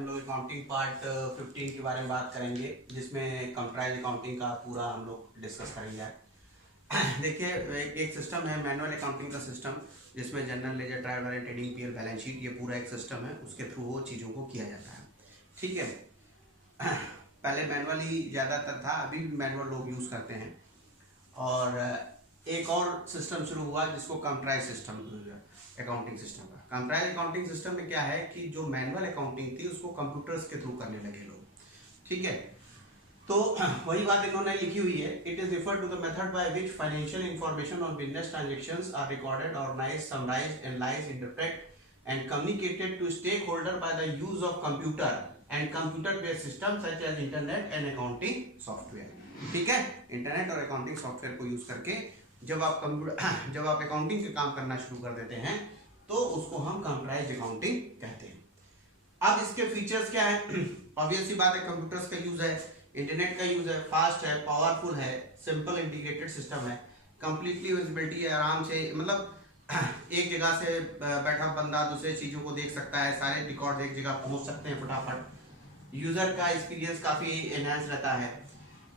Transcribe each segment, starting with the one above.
हम लोग accounting part 15 के बारे में बात करेंगे, जिसमें कंप्राइज अकाउंटिंग का पूरा हम लोग डिस्कस करेंगे। देखिए, एक सिस्टम है मैनुअल अकाउंटिंग का सिस्टम, जिसमें general ledger, trial balance, trading PL, balance sheet, ये पूरा एक सिस्टम है। उसके थ्रू वो चीज़ों को किया जाता है। ठीक है, पहले मैनुअल ही ज़्यादातर था, अभी भी मैनुअल लोग यूज़ करते हैं। और एक और सिस्टम शुरू हुआ जिसको कंप्राइज सिस्टम, अकाउंटिंग सिस्टम का। कंप्राइज अकाउंटिंग सिस्टम में क्या है कि जो मैनुअल अकाउंटिंग थी उसको कंप्यूटर्स के थ्रू करने लगे लोग। ठीक है, तो वही बात इन्होंने लिखी हुई है। It is refer to the method by which financial information on business transactions are recorded, organised, summarised, analysed, interpreted and communicated to stakeholder by the use of computer and computer based system such as internet and accounting software. ठीक है, internet और accounting software को use करके जब आप accounting का काम करना शुरू कर देते हैं तो उसको हम कंप्राइज अकाउंटिंग कहते हैं। अब इसके फीचर्स क्या है? ऑब्वियस सी बात है, कंप्यूटर्स का यूज है, इंटरनेट का यूज है, फास्ट है, पावरफुल है, सिंपल इंटीग्रेटेड सिस्टम है, कंप्लीटली विजिबिलिटी है, आराम से मतलब एक जगह से बैठा बंदा दूसरे चीजों को देख सकता है, सारे रिकॉर्ड एक जगह पहुंच सकते हैं फटाफट। यूजर का एक्सपीरियंस काफी एनहांस रहता है,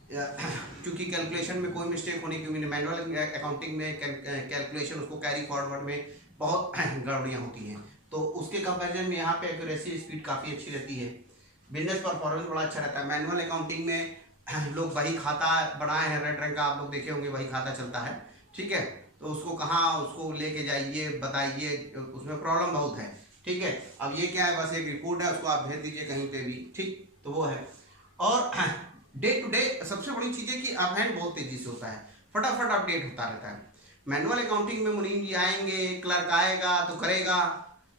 क्योंकि कैलकुलेशन में कोई मिस्टेक होने की उम्मीद। मैनुअल अकाउंटिंग में कैलकुलेशन उसको कैरी फॉरवर्ड में बहुत गड़बड़ियाँ होती हैं, तो उसके कंपैरिजन में यहाँ पे एक्यूरेसी स्पीड काफ़ी अच्छी रहती है, बिजनेस परफॉर्मेंस बड़ा अच्छा रहता है। मैनुअल अकाउंटिंग में लोग वही खाता बनाए हैं, रेड रंग का आप लोग देखे होंगे, वही खाता चलता है। ठीक है, तो उसको कहाँ उसको लेके जाइए, बताइए, उसमें प्रॉब्लम बहुत है। ठीक है, अब ये क्या है, बस एक रिपोर्ट है, उसको आप भेज दीजिए कहीं पे भी, ठीक, तो वो है। और डे टू डे सबसे बड़ी चीज़ है कि अपहैंड बहुत तेजी से होता है, फटाफट अपडेट होता रहता है। मैनुअल अकाउंटिंग में मुनीम जी आएंगे, क्लर्क आएगा तो करेगा,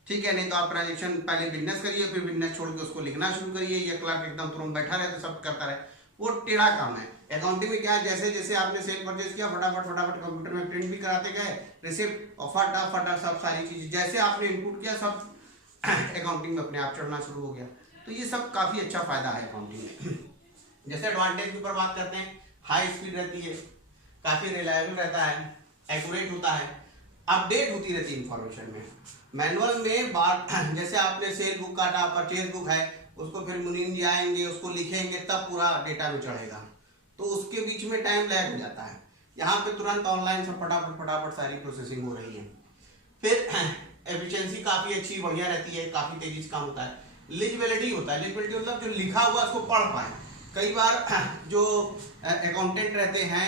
ठीक है, नहीं तो आप ट्रांजेक्शन पहले बिजनेस करिए, फिर बिजनेस छोड़ के उसको लिखना शुरू करिए, या क्लर्क एकदम तुरंत बैठा रहे तो सब करता रहे, वो टेढ़ा काम है। अकाउंटिंग में क्या है, जैसे जैसे आपने सेल परचेज किया, फटाफट फटाफट कंप्यूटर में प्रिंट भी कराते गए, रिसिप्ट और फटाफट सब सारी चीज़ जैसे आपने इनपुट किया सब अकाउंटिंग में अपने आप चढ़ना शुरू हो गया। तो ये सब काफ़ी अच्छा फायदा है अकाउंटिंग में। जैसे एडवांटेज के ऊपर बात करते हैं, हाई स्पीड रहती है, काफ़ी रिलायबल रहता है, एक्यूरेट होता है, अपडेट होती रहती है इंफॉर्मेशन में। मैनुअल में बात, जैसे आपने सेल बुक काटा, परचेज बुक है, उसको फिर मुनीम जी आएंगे, उसको लिखेंगे, तब पूरा डेटा में चढ़ेगा, तो उसके बीच में टाइम लैग हो जाता है। यहाँ पे तुरंत ऑनलाइन सब फटाफट फटाफट सारी प्रोसेसिंग हो रही है। फिर एफिशिएंसी काफ़ी अच्छी बढ़िया रहती है, काफ़ी तेजी से काम होता है। लिजिबिलिटी होता है, लिजिबिलिटी मतलब जो लिखा हुआ उसको पढ़ पाए। कई बार जो अकाउंटेंट रहते हैं,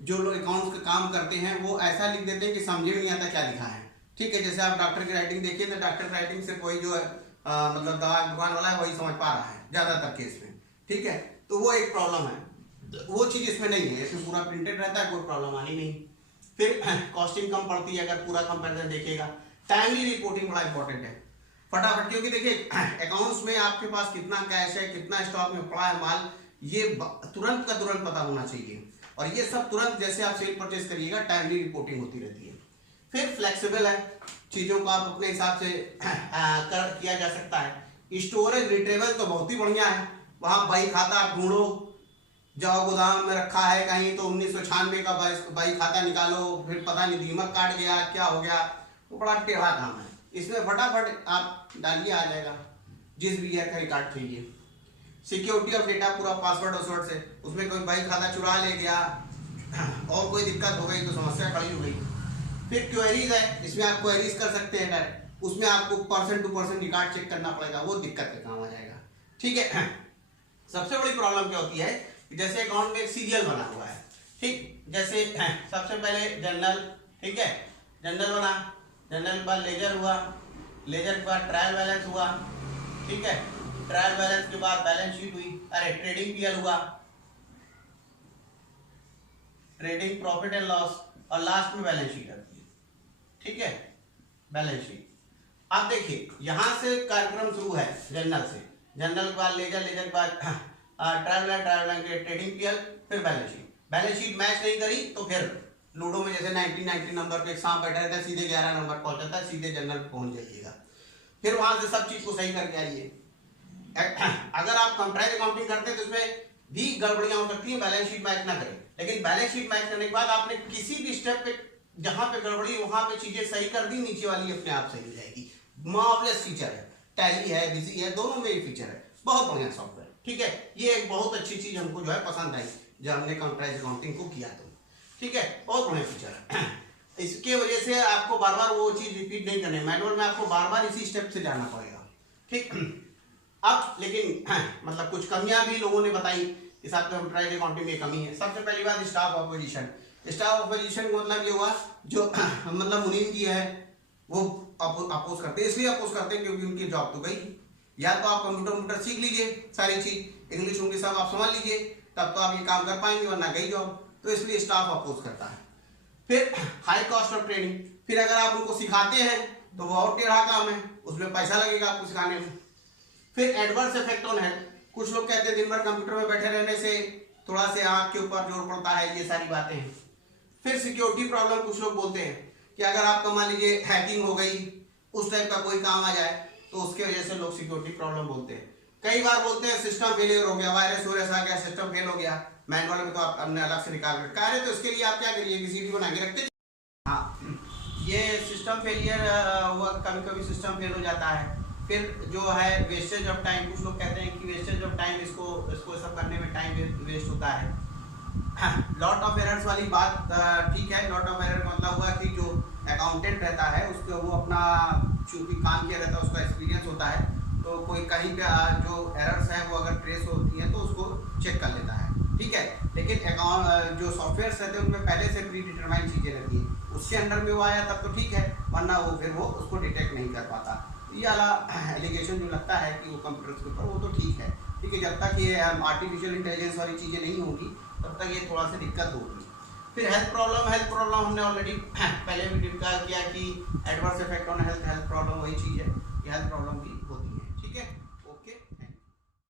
जो लोग अकाउंट्स का काम करते हैं, वो ऐसा लिख देते हैं कि समझ में नहीं आता क्या लिखा है। ठीक है, जैसे आप डॉक्टर की राइटिंग देखिए तो डॉक्टर की राइटिंग सिर्फ वही जो है मतलब दवा दुकान वाला है वही समझ पा रहा है ज़्यादातर केस में। ठीक है, तो वो एक प्रॉब्लम है, वो चीज़ इसमें नहीं है, इसमें पूरा प्रिंटेड रहता है, कोई प्रॉब्लम आनी नहीं। फिर कॉस्टिंग कम पड़ती है अगर पूरा कंपेरिजन देखिएगा। टाइमली रिपोर्टिंग बड़ा इंपॉर्टेंट है, फटाफट, क्योंकि देखिए अकाउंट्स में आपके पास कितना कैश है, कितना स्टॉक में पड़ा है माल, ये तुरंत का तुरंत पता होना चाहिए, और ये सब तुरंत जैसे आप सेल परचेज करिएगा टाइमली रिपोर्टिंग होती रहती है। फिर फ्लेक्सिबल है, चीज़ों को आप अपने हिसाब से किया जा सकता है। स्टोरेज रिट्रीवल तो बहुत ही बढ़िया है, वहाँ बही खाता आप ढूंढो, जाओ गोदाम में रखा है कहीं तो 1996 का बही खाता निकालो, फिर पता नहीं दीमक काट गया क्या हो गया, वो बड़ा टेढ़ा काम है। इसमें फटाफट आप डालिए, आ जाएगा जिस भी ईयर का रिकॉर्ड चाहिए। सिक्योरिटी ऑफ डेटा पूरा पासवर्ड वासवर्ड से, उसमें कोई बही खाता चुरा ले गया और कोई दिक्कत हो गई तो समस्या खड़ी हो गई। फिर क्वेरीज है, इसमें आप क्वेरीज कर सकते हैं डायरेक्ट, उसमें आपको person to person record check करना पड़ेगा, वो दिक्कत का काम आ जाएगा। ठीक है, सबसे बड़ी प्रॉब्लम क्या होती है कि जैसे अकाउंट में एक सीरियल बना हुआ है, ठीक, जैसे सबसे पहले जनरल, ठीक है, जनरल बना, जनरल के बाद लेजर हुआ, लेजर के बाद ट्रायल बैलेंस हुआ, ठीक है, ट्रायल बैलेंस के बाद बैलेंस शीट हुई, अरे ट्रेडिंग पीएल हुआ, ट्रेडिंग प्रॉफिट एंड लॉस, और लास्ट में बैलेंस शीट आती है। ठीक है, बैलेंस शीट। अब देखिए यहां से कार्यक्रम शुरू है जनरल से, जनरल के बाद लेजर, लेजर के बाद ट्रायल, ट्रायल के ट्रेडिंग पीएल, फिर balance sheet. Balance sheet match नहीं करी तो फिर लूडो में जैसे 19 नंबर पे एक सांप बैठा रहता है, सीधे 11 नंबर पहुंच जाता है, सीधे जनरल पे पहुंच जाइएगा। फिर वहां से सब चीज को सही करके आइए। अगर आप कंप्राइज अकाउंटिंग करते हैं तो इसमें भी गड़बड़ियां हो सकती है, बैलेंस शीट मैच ना करें, लेकिन बैलेंस शीट मैच करने के बाद आपने किसी भी स्टेप पे जहां पे गड़बड़ी वहां पे चीजें सही कर दी, नीचे वाली अपने आप सही हो जाएगी। मार्वलेस फीचर है। टैली है, विजी है, दोनों में ये फीचर है। बहुत बढ़िया सॉफ्टवेयर, ठीक है। ये एक बहुत अच्छी चीज हमको जो है पसंद आई जब हमने कंप्यूटराइज्ड अकाउंटिंग को किया तो, ठीक है। बहुत बढ़िया फीचर है। इसके वजह से आपको बार बार वो चीज रिपीट नहीं करनी, मैनुअल में आपको बार बार इसी स्टेप से जाना पड़ेगा, ठीक। अब लेकिन मतलब कुछ कमियां भी लोगों ने बताई इस आपके कंप्यूटराइज्ड अकाउंटिंग में कमी है। सबसे पहली बात स्टाफ ऑपोजिशन। स्टाफ ऑपोजिशन का मतलब ये हुआ जो मतलब मुनीम जी है वो अपोज करते हैं। इसलिए अपोज करते हैं क्योंकि उनकी जॉब तो गई। या तो आप कंप्यूटर सीख लीजिए, सारी चीज इंग्लिश उंग्लिश सब आप समझ लीजिए, तब तो आप ये काम कर पाएंगे, वरना गई जॉब। तो इसलिए स्टाफ अपोज करता है। फिर हाई कॉस्ट ऑफ ट्रेनिंग। फिर अगर आप उनको सिखाते हैं तो वो और टेढ़ा काम है, उसमें पैसा लगेगा आपको सिखाने में। फिर एडवर्स इफेक्ट ऑन हेल्थ। कुछ लोग कहते हैं दिन भर कंप्यूटर में बैठे रहने से थोड़ा से आंख के ऊपर जोर पड़ता है, ये सारी बातें हैं। फिर सिक्योरिटी प्रॉब्लम। कुछ लोग बोलते हैं कि अगर आपका मान लीजिए हैकिंग हो गई, उस टाइप का कोई काम आ जाए तो उसके वजह से लोग सिक्योरिटी प्रॉब्लम बोलते हैं। कई बार बोलते हैं सिस्टम फेलियर हो गया, वायरस आ गया, सिस्टम फेल हो गया। मैनुअल में तो आप हमने अलग से निकाल कर कहा है, तो इसके लिए आप क्या करिए कि सीडी बना के रखते। हाँ, ये सिस्टम फेलियर हुआ, कभी कभी सिस्टम फेल हो जाता है। फिर जो है वेस्टेज ऑफ टाइम। कुछ लोग कहते हैं कि वेस्टेज ऑफ टाइम, इसको सब करने में टाइम वेस्ट होता है। लॉट ऑफ एरर्स वाली बात ठीक है। लॉट ऑफ एरर का मतलब हुआ कि जो अकाउंटेंट रहता है उसको वो अपना चूंकि काम किया रहता है, उसका एक्सपीरियंस होता है, तो कोई कहीं पे जो एरर्स हैं वो अगर ट्रेस होती हैं तो उसको चेक कर लेता है, ठीक है। लेकिन अकाउंट जो सॉफ्टवेयर रहते हैं उनमें पहले से प्री डिटरमाइंड चीज़ें रहती हैं, उसके अंडर में वो आया तब तो ठीक है, वरना वो फिर वो उसको डिटेक्ट नहीं कर पाता। ये वाला एलिगेशन जो लगता है कि वो कंप्यूटर के ऊपर, वो तो ठीक है, ठीक है। जब तक ये आर्टिफिशियल इंटेलिजेंस वाली चीज़ें नहीं होंगी तब तक ये थोड़ा सा दिक्कत होगी। फिर हेल्थ प्रॉब्लम हमने ऑलरेडी पहले भी डिस्कस किया कि adverse effect on health problem वही चीज़ है कि हेल्थ प्रॉब्लम भी